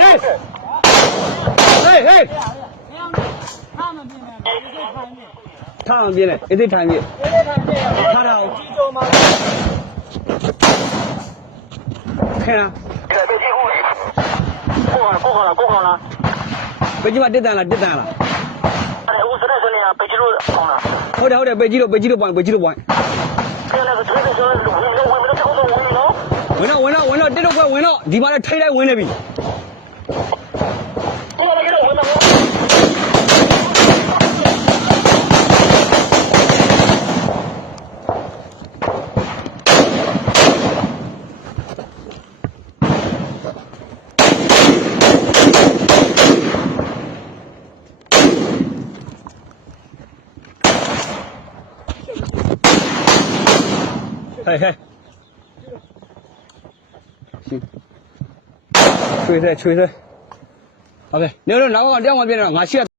ဟေးဟေးဟေးထားမပြင်းနဲ့ဒီစိတ်ထိုင်နေထားမပြင်းနဲ့အစ်စ်ထိုင်ပြင်းဒီစိတ်ထိုင်ပြင်းထားတာကိုကြီးကျော်မှာခင်ဗျာကိုခေါ်လာကိုခေါ်လာပဲကြီးမတက်တန်လားတက်တန်လားအဲဦးစရက်ဆိုနေတာပဲကြီးလို့ခေါ်လာဟုတ်တယ်ဟုတ်တယ်ပဲကြီးလို့ပဲကြီးလို့ပွိုင်းပဲကြီးလို့ပွိုင်းကျန်တဲ့သူတွေဆိုလို့ဝင်လို့ဝင်လို့တော့ဝင်လို့ဝင်တော့ဝင်တော့တက်တော့ကဝင်တော့ဒီမှာလည်းထိုင်လိုက်ဝင်နေပြီ ဟဲ့ဟဲ့ချွေးစဲချွေးစဲဟုတ်ကဲ့နေတော့နောက်ကောင်တယောက်မှပြနေတော့ငါရှိရ